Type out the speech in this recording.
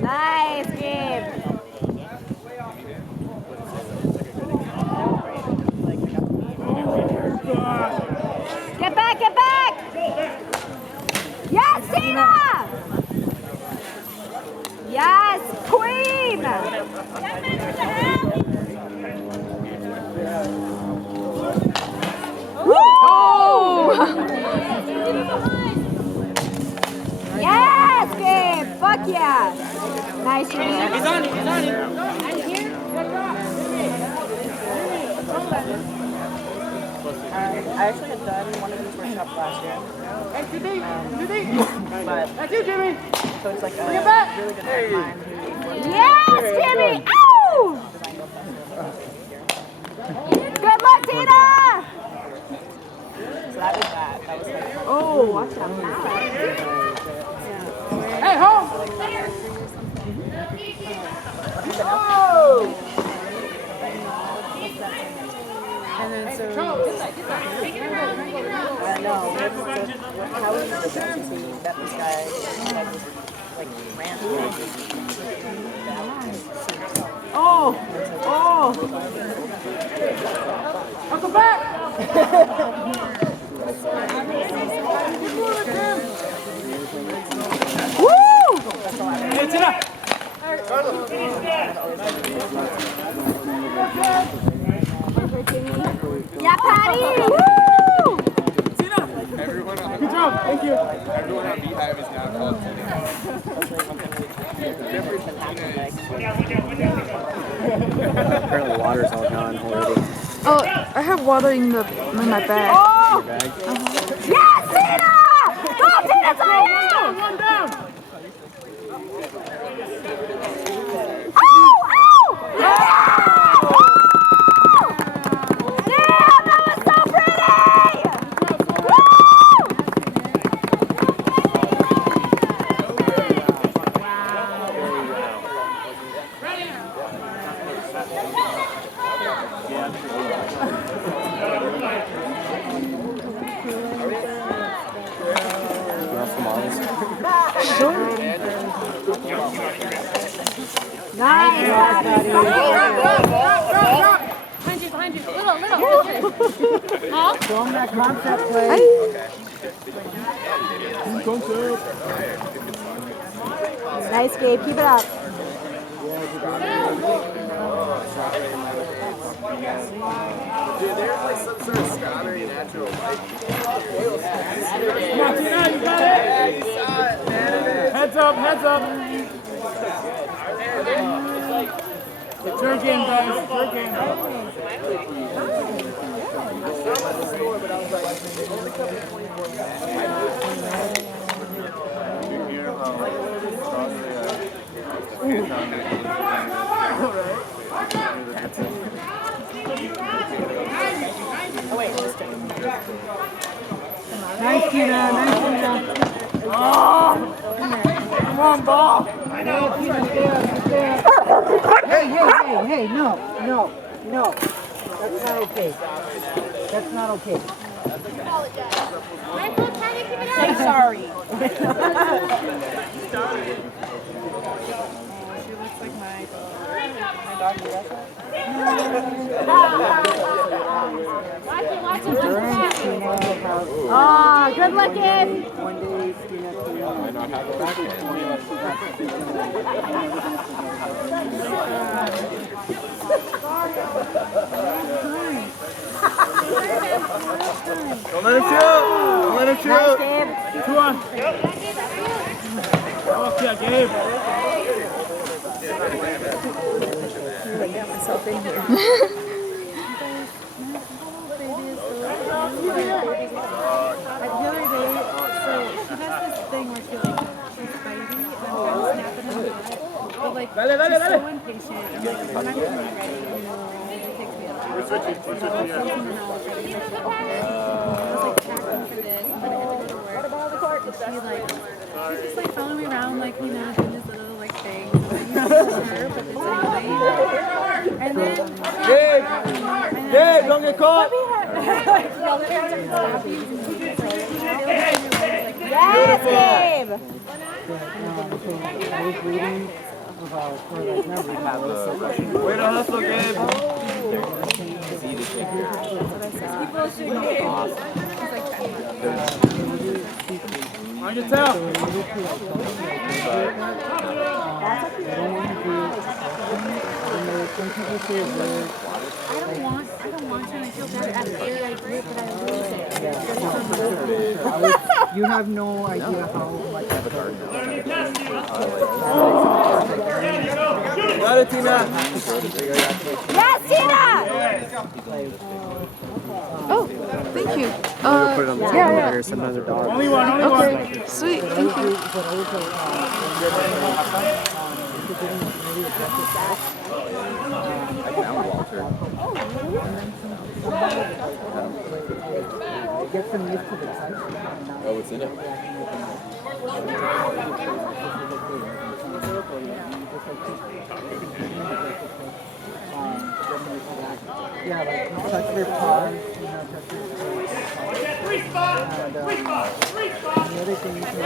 Nice, Gabe. Get back, get back! Yes, Tina! Yes, Queen! Woo! Yes, Gabe! Fuck yeah! Nice, Jimmy. He's on it, he's on it. I actually had done one of these workshops last year. Hey, too deep. But That's you, Jimmy. so it's like a really good friend of mine who Yes, Jimmy! Ow! Good luck, Tina! so that was that. That was like Oh, watch out. Hey, home. Oh! and then so I don't know. How was the chance to that this guy just like ran Oh! Oh! I'll come back. Woo! Hey, Tina. Yeah, Patty! Woo! Good job. Thank you. Everyone at Beehive is now called Tina. Apparently water's all gone already. Oh, I have water in my bag. Oh! Your bag? Yes, Tina! Go, Tina, it's on you! One down. Oh! Oh! Yeah! Woo! Damn, that was so pretty! Woo! Nice, Patty. Behind you. Little. Huh? Show him that concept play. Nice, Gabe. Keep it up. Dude, there's like some sort of scoutery natural light. Come on, Tina, you got it. Heads up, heads up. It's your game, guys. It's your game. Nice, Tina. Nice, Tina. Oh! Come on, ball. Hey, no. That's not okay. That's not okay. Say sorry. Oh, good looking. One day, Tina. Might not have a backhand. Don't let him shoot. Don't let him Nice, shoot. Gabe. 2 on. Oh, yeah, Gabe. Dale, dale, dale. She's just like following me around, like, you know, doing this little like thing. Like, you know, her, but it's annoying. And then, Gabe, don't get caught. Yes, Yes, Gabe. So I was reading about, or like not reading, I was Way to hustle, Gabe. On your tail. I don't want to, and I feel better after I do it, but I lose it. You have no idea how much. Got it, Tina. Yes, Tina. Oh, thank you. Put it on the table over here, send another dog. Only one. Okay, sweet, thank you. Get some used to the touch. Oh, what's in it? Yeah, like touch their paws, touch their toes. And the other thing you can